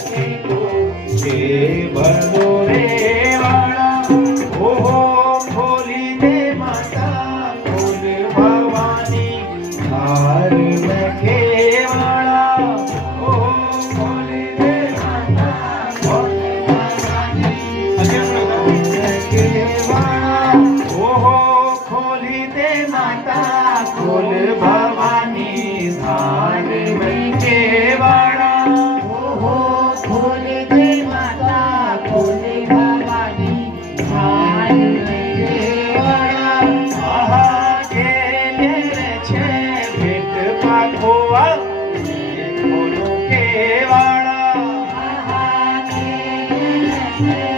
सके तो हे भलो रे वाळा हो खोली दे माता खोल भवानी धार लखे वाळा हो खोली दे माता खोल भवानी लखे वाळा हो खोली दे माता खोल भवानी धार लखे वाळा हो खोल दे माता खोल भवानी धार लखे वाळा आहा गेले छे भेट पाखोवा खोलो के वाळा आहा गेले